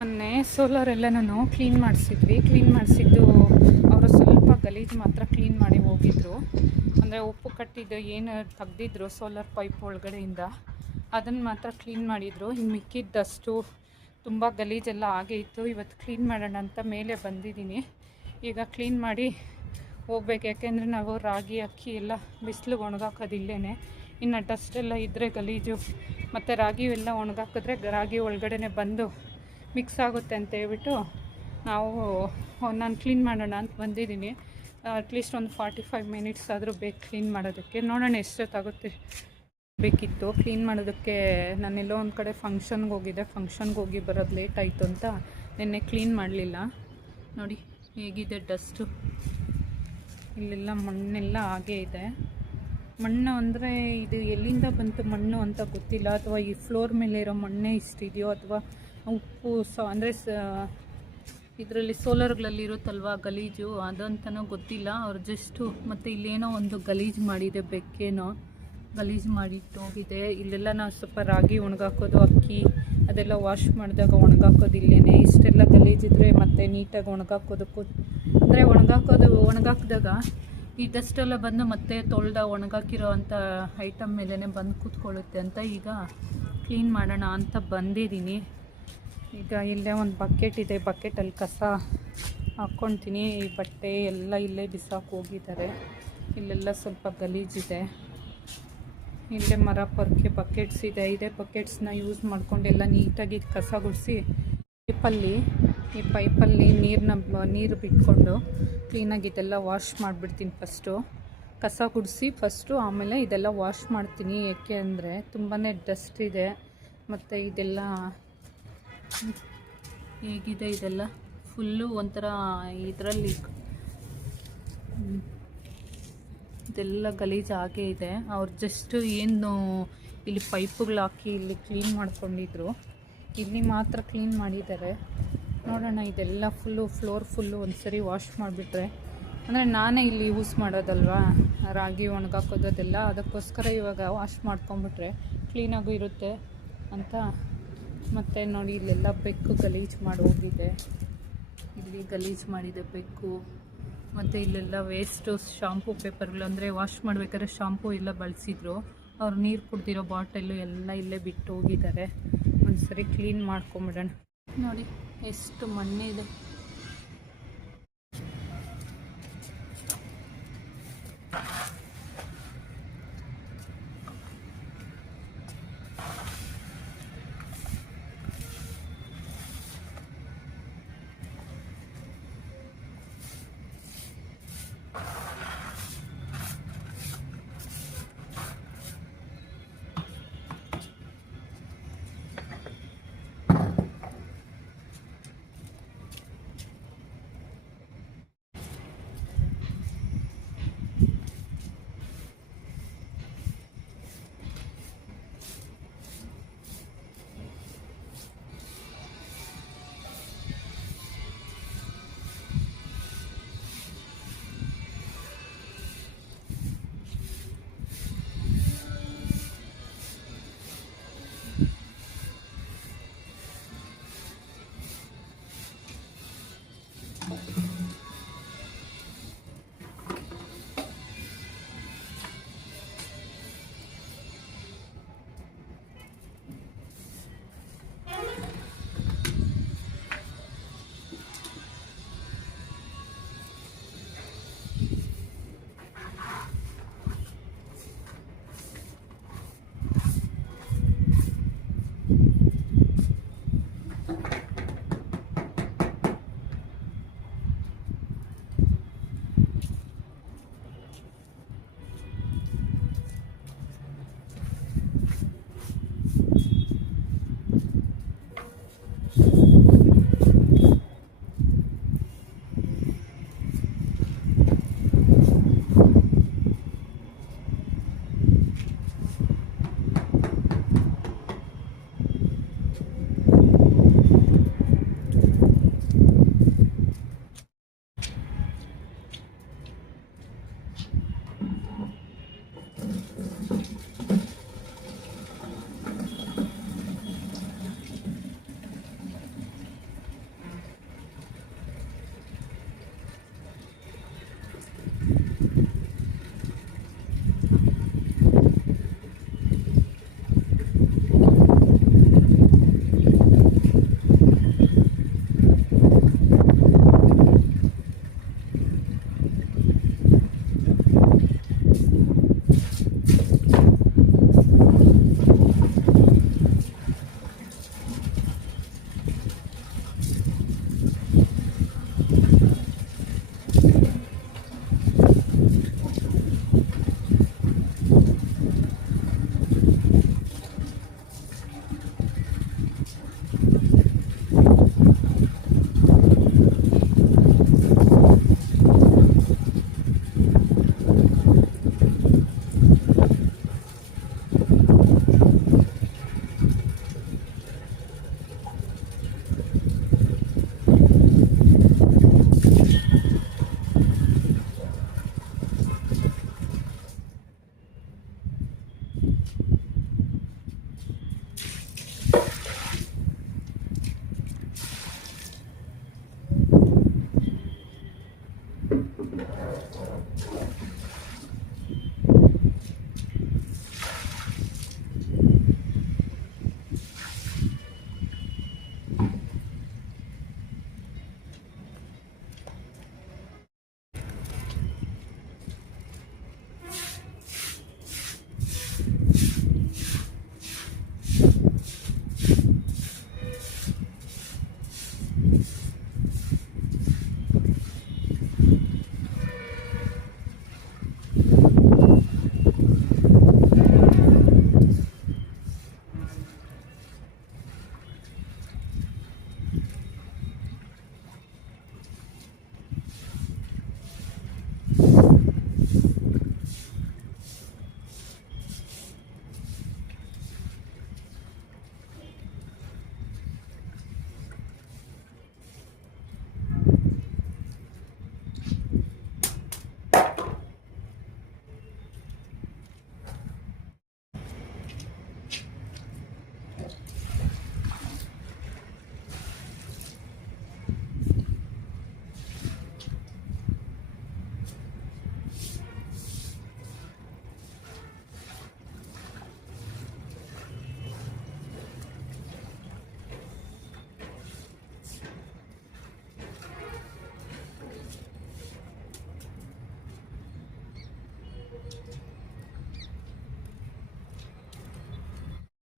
ಮೊನ್ನೆ ಸೋಲಾರ್ ಎಲ್ಲನೂ ಕ್ಲೀನ್ ಮಾಡಿಸಿದ್ದು ಅವರು ಸ್ವಲ್ಪ ಗಲೀಜು ಮಾತ್ರ ಕ್ಲೀನ್ ಮಾಡಿ ಹೋಗಿದ್ರು. ಅಂದರೆ ಉಪ್ಪು ಕಟ್ಟಿದ್ದು ಏನು ತೆಗ್ದಿದ್ರು ಸೋಲಾರ್ ಪೈಪ್ ಒಳಗಡೆಯಿಂದ ಅದನ್ನು ಮಾತ್ರ ಕ್ಲೀನ್ ಮಾಡಿದರು. ಇನ್ನು ಮಿಕ್ಕಿದ ಡಸ್ಟು ತುಂಬ ಗಲೀಜೆಲ್ಲ ಆಗೇ ಇತ್ತು. ಇವತ್ತು ಕ್ಲೀನ್ ಮಾಡೋಣ ಅಂತ ಮೇಲೆ ಬಂದಿದ್ದೀನಿ. ಈಗ ಕ್ಲೀನ್ ಮಾಡಿ ಹೋಗ್ಬೇಕು, ಯಾಕೆಂದರೆ ನಾವು ರಾಗಿ ಅಕ್ಕಿ ಎಲ್ಲ ಬಿಸಿಲಿಗೆ ಒಣಗಾಕೋದಿಲ್ಲೇ. ಇನ್ನು ಡಸ್ಟೆಲ್ಲ ಇದ್ದರೆ ಗಲೀಜು ಮತ್ತು ರಾಗಿ ಎಲ್ಲ ಒಣಗಾಕಿದ್ರೆ ರಾಗಿ ಒಳಗಡೆ ಬಂದು ಮಿಕ್ಸ್ ಆಗುತ್ತೆ ಅಂತ ಹೇಳ್ಬಿಟ್ಟು ನಾನು ಕ್ಲೀನ್ ಮಾಡೋಣ ಅಂತ ಬಂದಿದ್ದೀನಿ. ಅಟ್ಲೀಸ್ಟ್ ಒಂದು 45 ಮಿನಿಟ್ಸ್ ಆದರೂ ಬೇಕು ಕ್ಲೀನ್ ಮಾಡೋದಕ್ಕೆ. ನೋಡೋಣ ಎಷ್ಟೊತ್ತಾಗುತ್ತೆ. ಬೇಕಿತ್ತು ಕ್ಲೀನ್ ಮಾಡೋದಕ್ಕೆ. ನಾನೆಲ್ಲೋ ಒಂದು ಕಡೆ ಫಂಕ್ಷನ್ಗೆ ಹೋಗಿದ್ದೆ, ಫಂಕ್ಷನ್ಗೆ ಹೋಗಿ ಬರೋದು ಲೇಟ್ ಆಯಿತು ಅಂತ ನಿನ್ನೆ ಕ್ಲೀನ್ ಮಾಡಲಿಲ್ಲ. ನೋಡಿ ಹೇಗಿದೆ ಡಸ್ಟು, ಇಲ್ಲೆಲ್ಲ ಮಣ್ಣೆಲ್ಲ ಹಾಗೇ ಇದೆ. ಮಣ್ಣು ಅಂದರೆ ಇದು ಎಲ್ಲಿಂದ ಬಂತು ಮಣ್ಣು ಅಂತ ಗೊತ್ತಿಲ್ಲ, ಅಥವಾ ಈ ಫ್ಲೋರ್ ಮೇಲೆ ಇರೋ ಮಣ್ಣೇ ಇಷ್ಟಿದೆಯೋ ಅಥವಾ ಉಪ್ಪು ಅಂದರೆ ಇದರಲ್ಲಿ ಸೋಲಾರ್ಗಳಲ್ಲಿ ಇರುತ್ತಲ್ವ ಗಲೀಜು ಅದಂತನೂ ಗೊತ್ತಿಲ್ಲ. ಅವ್ರು ಜಸ್ಟು ಮತ್ತು ಇಲ್ಲೇನೋ ಒಂದು ಗಲೀಜು ಮಾಡಿದೆ, ಬೆಕ್ಕೇನೋ ಗಲೀಜು ಮಾಡಿಟ್ಟು ಹೋಗಿದೆ. ಇಲ್ಲೆಲ್ಲ ನಾವು ಸ್ವಲ್ಪ ರಾಗಿ ಒಣಗಾಕೋದು, ಅಕ್ಕಿ ಅದೆಲ್ಲ ವಾಶ್ ಮಾಡಿದಾಗ ಒಣಗಾಕೋದಿಲ್ಲೇನೆ. ಇಷ್ಟೆಲ್ಲ ಗಲೀಜಿದ್ರೆ ಮತ್ತು ನೀಟಾಗಿ ಒಣಗಾಕೋದಕ್ಕೂ ಅಂದರೆ ಒಣಗಾಕಿದಾಗ ಈ ಡಸ್ಟೆಲ್ಲ ಬಂದು ಮತ್ತೆ ಒಣಗಾಕಿರೋ ಅಂಥ ಐಟಮ್ ಮೇಲೇ ಬಂದು ಕೂತ್ಕೊಳ್ಳುತ್ತೆ ಅಂತ ಈಗ ಕ್ಲೀನ್ ಮಾಡೋಣ ಅಂತ ಬಂದಿದ್ದೀನಿ. ಈಗ ಇಲ್ಲೇ ಒಂದು ಬಕೆಟ್ ಇದೆ, ಬಕೆಟಲ್ಲಿ ಕಸ ಹಾಕ್ಕೊಳ್ತೀನಿ. ಈ ಬಟ್ಟೆ ಎಲ್ಲ ಇಲ್ಲೇ ಬಿಸಾಕಿ ಹೋಗಿದ್ದಾರೆ. ಇಲ್ಲೆಲ್ಲ ಸ್ವಲ್ಪ ಗಲೀಜಿದೆ. ಇಲ್ಲೇ ಮರ ಪೊರ್ಕೆ ಬಕೆಟ್ಸ್ ಇದೆ. ಇದೇ ಬಕೆಟ್ಸ್ನ ಯೂಸ್ ಮಾಡ್ಕೊಂಡು ಎಲ್ಲ ನೀಟಾಗಿ ಕಸ ಗುಡಿಸಿ ಈ ಪೈಪಲ್ಲಿ ನೀರು ಬಿಟ್ಕೊಂಡು ಕ್ಲೀನಾಗಿ ಇದೆಲ್ಲ ವಾಶ್ ಮಾಡಿಬಿಡ್ತೀನಿ. ಕಸ ಗುಡಿಸಿ ಆಮೇಲೆ ಇದೆಲ್ಲ ವಾಶ್ ಮಾಡ್ತೀನಿ. ಏಕೆ ಅಂದರೆ ತುಂಬಾ ಡಸ್ಟ್ ಇದೆ. ಮತ್ತು ಇದೆಲ್ಲ ಹೇಗಿದೆ, ಇದೆಲ್ಲ ಫುಲ್ಲು ಒಂಥರ ಇದರಲ್ಲಿ ಇದೆಲ್ಲ ಗಲೀಜು ಆಗೇ ಇದೆ. ಅವ್ರು ಜಸ್ಟು ಏನು ಇಲ್ಲಿ ಪೈಪುಗಳು ಹಾಕಿ ಇಲ್ಲಿ ಕ್ಲೀನ್ ಮಾಡ್ಕೊಂಡಿದ್ರು, ಇಲ್ಲಿ ಮಾತ್ರ ಕ್ಲೀನ್ ಮಾಡಿದ್ದಾರೆ. ನೋಡೋಣ, ಇದೆಲ್ಲ ಫ್ಲೋರ್ ಫುಲ್ಲು ಒಂದು ಸರಿ ವಾಶ್ ಮಾಡಿಬಿಟ್ರೆ, ಅಂದರೆ ನಾನೇ ಇಲ್ಲಿ ಯೂಸ್ ಮಾಡೋದಲ್ವಾ ರಾಗಿ ಒಣಗಾಕೋದು ಅದೆಲ್ಲ, ಅದಕ್ಕೋಸ್ಕರ ಇವಾಗ ವಾಶ್ ಮಾಡ್ಕೊಂಬಿಟ್ರೆ ಕ್ಲೀನಾಗೂ ಇರುತ್ತೆ ಅಂತ. ಮತ್ತು ನೋಡಿ ಇಲ್ಲೆಲ್ಲ ಬೆಕ್ಕು ಗಲೀಜು ಮಾಡಿ ಹೋಗಿದೆ. ಇಲ್ಲಿ ಗಲೀಜು ಮಾಡಿದೆ ಬೆಕ್ಕು. ಮತ್ತು ಇಲ್ಲೆಲ್ಲ ವೇಸ್ಟು ಶಾಂಪೂ ಪೇಪರ್ಗಳು, ಅಂದರೆ ವಾಶ್ ಮಾಡಬೇಕಾದ್ರೆ ಶಾಂಪೂ ಎಲ್ಲ ಬಳಸಿದ್ರು. ಅವ್ರು ನೀರು ಕುಡ್ದಿರೋ ಬಾಟಲು ಎಲ್ಲ ಇಲ್ಲೇ ಬಿಟ್ಟು ಹೋಗಿದ್ದಾರೆ. ಒಂದು ಸರಿ ಕ್ಲೀನ್ ಮಾಡ್ಕೊಂಬಿಡೋಣ. ನೋಡಿ ಎಷ್ಟು ಮಣ್ಣಿದೆ.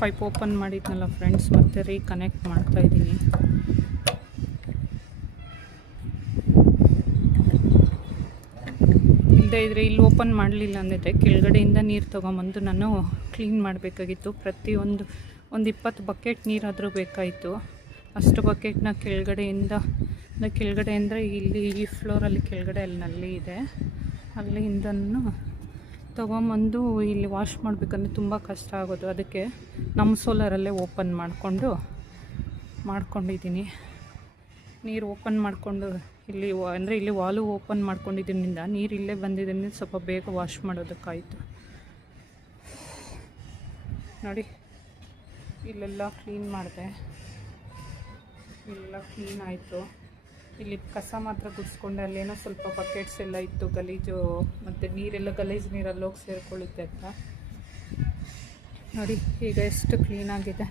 ಪೈಪ್ ಓಪನ್ ಮಾಡಿದ್ನಲ್ಲ ಫ್ರೆಂಡ್ಸ್, ಮತ್ತೆ ರೀಕನೆಕ್ಟ್ ಮಾಡ್ತಾಯಿದ್ದೀನಿ. ಇಲ್ಲದೇ ಇದ್ದರೆ ಇಲ್ಲಿ ಓಪನ್ ಮಾಡಲಿಲ್ಲ ಅಂದಿದ್ದೆ ಕೆಳಗಡೆಯಿಂದ ನೀರು ತೊಗೊಂಬಂದು ನಾನು ಕ್ಲೀನ್ ಮಾಡಬೇಕಾಗಿತ್ತು. ಪ್ರತಿಯೊಂದು 20 ಬಕೆಟ್ ನೀರಾದರೂ ಬೇಕಾಯಿತು. ಅಷ್ಟು ಬಕೆಟ್ನ ಕೆಳಗಡೆ ಅಂದರೆ ಇಲ್ಲಿ ಈ ಫ್ಲೋರಲ್ಲಿ ಕೆಳಗಡೆ ಅಲ್ಲಿ ನಲ್ಲಿ ಇದೆ, ಅಲ್ಲಿಂದನೂ ತೊಗೊಂಬಂದು ಇಲ್ಲಿ ವಾಶ್ ಮಾಡಬೇಕಂದ್ರೆ ತುಂಬ ಕಷ್ಟ ಆಗೋದು. ಅದಕ್ಕೆ ನಮ್ಮ ಸೋಲರಲ್ಲೇ ಓಪನ್ ಮಾಡ್ಕೊಂಡಿದ್ದೀನಿ. ನೀರು ಓಪನ್ ಮಾಡಿಕೊಂಡು ಇಲ್ಲಿ ವಾಲು ಓಪನ್ ಮಾಡ್ಕೊಂಡಿದ್ದರಿಂದ ನೀರು ಇಲ್ಲೇ ಬಂದಿದ್ದರಿಂದ ಸ್ವಲ್ಪ ಬೇಗ ವಾಶ್ ಮಾಡೋದಕ್ಕಾಯಿತು. ನೋಡಿ, ಇಲ್ಲೆಲ್ಲ ಕ್ಲೀನ್ ಮಾಡಿದೆ, ಇಲ್ಲೆಲ್ಲ ಕ್ಲೀನ್ ಆಯಿತು. ಇಲ್ಲಿ ಕಸ ಮಾತ್ರ ಗುಡಿಸ್ಕೊಂಡೆ, ಅಲ್ಲೇನೋ ಸ್ವಲ್ಪ ಬಕೆಟ್ಸ್ ಎಲ್ಲ ಇತ್ತು ಗಲೀಜು, ಮತ್ತು ನೀರೆಲ್ಲ ಗಲೀಜು ನೀರಲ್ಲಿ ಹೋಗಿ ಸೇರಿಕೊಳ್ಳುತ್ತೆ ಅಂತ. ನೋಡಿ ಈಗ ಎಷ್ಟು ಕ್ಲೀನಾಗಿದೆ,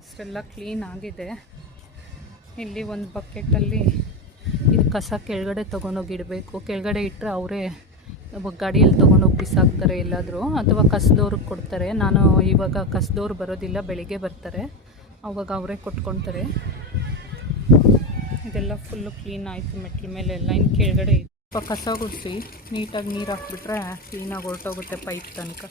ಅಷ್ಟೆಲ್ಲ ಕ್ಲೀನ್ ಆಗಿದೆ. ಇಲ್ಲಿ ಒಂದು ಬಕೆಟಲ್ಲಿ ಇದು ಕಸ ಕೆಳಗಡೆ ತೊಗೊಂಡೋಗಿ ಇಡಬೇಕು. ಕೆಳಗಡೆ ಇಟ್ಟರೆ ಅವರೇ ಗಾಡಿಯಲ್ಲಿ ತೊಗೊಂಡೋಗಿ ಬಿಸಾಕ್ತಾರೆ ಎಲ್ಲಾದರೂ, ಅಥವಾ ಕಸದವ್ರಿಗೆ ಕೊಡ್ತಾರೆ. ನಾನು ಇವಾಗ ಕಸದವ್ರು ಬರೋದಿಲ್ಲ, ಬೆಳಿಗ್ಗೆ ಬರ್ತಾರೆ, ಅವಾಗ ಅವರೇ ಕೊಟ್ಕೊತಾರೆ. ಇದೆಲ್ಲ ಫುಲ್ಲು ಕ್ಲೀನ್ ಆಯಿತು. ಮೆಟ್ಲ ಮೇಲೆ ಎಲ್ಲ ಇನ್ನು ಕೆಳಗಡೆ ಸ್ವಲ್ಪ ಕಸ ಗುಡಿಸಿ ನೀಟಾಗಿ ನೀರು ಹಾಕ್ಬಿಟ್ರೆ ಕ್ಲೀನಾಗಿ ಹೊರಟೋಗುತ್ತೆ ಪೈಪ್ ತನಕ.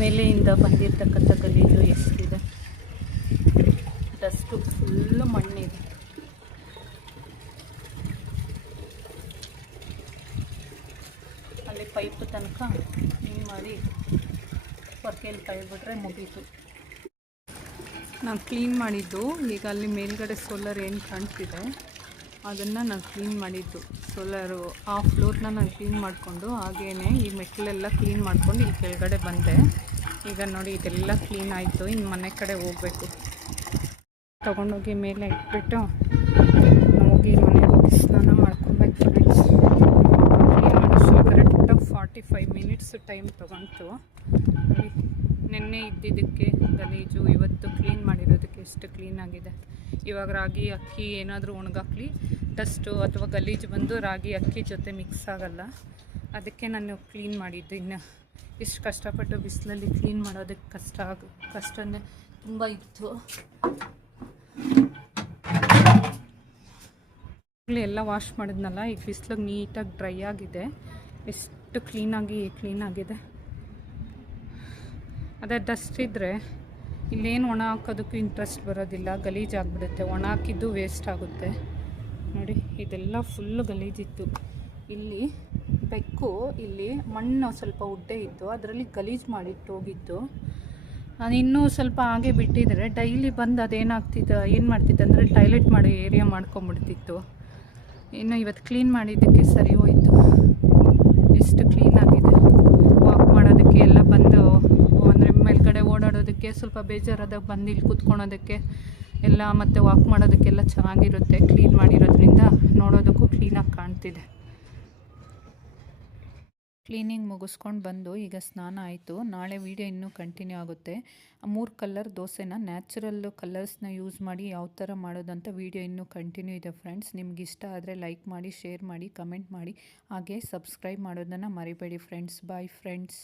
ಮೇಲೆಯಿಂದ ಬಂದಿರ್ತಕ್ಕಂಥ ಗಲೀಜು ಎಷ್ಟಿದೆ, ಡಸ್ಟು ಫುಲ್ಲು ಮಣ್ಣಿದೆ. ಅಲ್ಲಿ ಪೈಪ್ ತನಕ ಕ್ಲೀನ್ ಮಾಡಿ ಹೊರಗೆಲ್ಲಿ ಕೈಬಿಟ್ರೆ ಮುಗೀತು. ನಾನು ಕ್ಲೀನ್ ಮಾಡಿದ್ದು ಈಗ ಅಲ್ಲಿ ಮೇಲ್ಗಡೆ ಸೋಲರ್ ಏನು ಕಾಣ್ತಿದೆ ಅದನ್ನು ನಾನು ಕ್ಲೀನ್ ಮಾಡಿದ್ದು. ಸೋಲರು ಆ ಫ್ಲೋರ್ನ ನಾನು ಕ್ಲೀನ್ ಮಾಡಿಕೊಂಡು ಹಾಗೇ ಈ ಮೆಟ್ಲೆಲ್ಲ ಕ್ಲೀನ್ ಮಾಡ್ಕೊಂಡು ಇಲ್ಲಿ ಕೆಳಗಡೆ ಬಂದೆ. ಈಗ ನೋಡಿ ಇದೆಲ್ಲ ಕ್ಲೀನ್ ಆಯಿತು. ಇನ್ನು ಮನೆ ಕಡೆ ಹೋಗಬೇಕು. ತೊಗೊಂಡೋಗಿ ಮೇಲೆ ಇಟ್ಬಿಟ್ಟು ಹೋಗಿ ಮನೆಗೆ ಹೋಗಿ ಸ್ನಾನ ಮಾಡ್ಕೊಬೇಕು ಫ್ರೆಂಡ್ಸ್. ಕ್ಲೀನ್ ಮಾಡೋಷ್ಟು ಕರೆಕ್ಟಾಗಿ 45 ಮಿನಿಟ್ಸ್ ಟೈಮ್ ತೊಗೊಂತು. ನೆನ್ನೆ ಇದ್ದಿದ್ದಕ್ಕೆ ಗಲೀಜು, ಇವತ್ತು ಕ್ಲೀನ್ ಮಾಡಿರೋದಕ್ಕೆ ಎಷ್ಟು ಕ್ಲೀನಾಗಿದೆ. ಇವಾಗ ರಾಗಿ ಅಕ್ಕಿ ಏನಾದರೂ ಒಣಗಾಕಲಿ, ಡಸ್ಟು ಅಥವಾ ಗಲೀಜು ಬಂದು ರಾಗಿ ಅಕ್ಕಿ ಜೊತೆ ಮಿಕ್ಸ್ ಆಗಲ್ಲ. ಅದಕ್ಕೆ ನಾನು ಕ್ಲೀನ್ ಮಾಡಿದ್ದು. ಇನ್ನು ಇಷ್ಟು ಕಷ್ಟಪಟ್ಟು ಬಿಸಿಲಲ್ಲಿ ಕ್ಲೀನ್ ಮಾಡೋದಕ್ಕೆ ಕಷ್ಟನೇ ತುಂಬ ಇತ್ತು. ಎಲ್ಲ ವಾಶ್ ಮಾಡಿದ್ನಲ್ಲ, ಈಗ ಬಿಸಿಲಿಗೆ ನೀಟಾಗಿ ಡ್ರೈ ಆಗಿದೆ. ಎಷ್ಟು ಕ್ಲೀನಾಗಿದೆ. ಅದೇ ಡಸ್ಟ್ ಇದ್ದರೆ ಇಲ್ಲೇನು ಒಣ ಹಾಕೋದಕ್ಕೂ ಇಂಟ್ರೆಸ್ಟ್ ಬರೋದಿಲ್ಲ, ಗಲೀಜಾಗಿಬಿಡುತ್ತೆ. ಒಣ ಹಾಕಿದ್ದು ವೇಸ್ಟ್ ಆಗುತ್ತೆ. ನೋಡಿ ಇದೆಲ್ಲ ಫುಲ್ಲು ಗಲೀಜಿತ್ತು. ಇಲ್ಲಿ ಬೆಕ್ಕು, ಇಲ್ಲಿ ಮಣ್ಣು ಸ್ವಲ್ಪ ಉಡ್ಡೆ ಇತ್ತು, ಅದರಲ್ಲಿ ಗಲೀಜು ಮಾಡಿಟ್ಟು ಹೋಗಿತ್ತು. ನಾನು ಇನ್ನೂ ಸ್ವಲ್ಪ ಹಾಗೆ ಬಿಟ್ಟಿದ್ರೆ ಡೈಲಿ ಬಂದು ಏನು ಮಾಡ್ತಿತ್ತು ಅಂದರೆ ಟಾಯ್ಲೆಟ್ ಮಾಡೋ ಏರಿಯಾ ಮಾಡ್ಕೊಂಬಿಡ್ತಿತ್ತು. ಇನ್ನು ಇವತ್ತು ಕ್ಲೀನ್ ಮಾಡಿದ್ದಕ್ಕೆ ಸರಿ ಹೋಯಿತು. ಎಷ್ಟು ಕ್ಲೀನಾಗಿದೆ. ವಾಕ್ ಮಾಡೋದಕ್ಕೆ ಎಲ್ಲ ಬಂದು ಅಂದರೆ ಮೇಲ್ಗಡೆ ಓಡಾಡೋದಕ್ಕೆ ಸ್ವಲ್ಪ ಬೇಜಾರಾದಾಗ ಬಂದು ಇಲ್ಲಿ ಕೂತ್ಕೊಳೋದಕ್ಕೆ ಎಲ್ಲ, ಮತ್ತು ವಾಕ್ ಮಾಡೋದಕ್ಕೆಲ್ಲ ಚೆನ್ನಾಗಿರುತ್ತೆ. ಕ್ಲೀನ್ ಮಾಡಿರೋದ್ರಿಂದ ನೋಡೋದಕ್ಕೂ ಕ್ಲೀನಾಗಿ ಕಾಣ್ತಿದೆ. ಕ್ಲೀನಿಂಗ್ ಮುಗಿಸ್ಕೊಂಡು ಬಂದು ಈಗ ಸ್ನಾನ ಆಯಿತು. ನಾಳೆ ವೀಡಿಯೋ ಇನ್ನೂ ಕಂಟಿನ್ಯೂ ಆಗುತ್ತೆ. 3 ಕಲರ್ ದೋಸೆನ ನ್ಯಾಚುರಲ್ ಕಲರ್ಸ್ನ ಯೂಸ್ ಮಾಡಿ ಯಾವ ಥರ ಮಾಡೋದಂತ ವೀಡಿಯೋ ಇನ್ನೂ ಕಂಟಿನ್ಯೂ ಇದೆ ಫ್ರೆಂಡ್ಸ್. ನಿಮ್ಗೆ ಇಷ್ಟ ಆದರೆ ಲೈಕ್ ಮಾಡಿ, ಶೇರ್ ಮಾಡಿ, ಕಮೆಂಟ್ ಮಾಡಿ, ಹಾಗೆ ಸಬ್ಸ್ಕ್ರೈಬ್ ಮಾಡೋದನ್ನು ಮರಿಬೇಡಿ ಫ್ರೆಂಡ್ಸ್. Bye friends.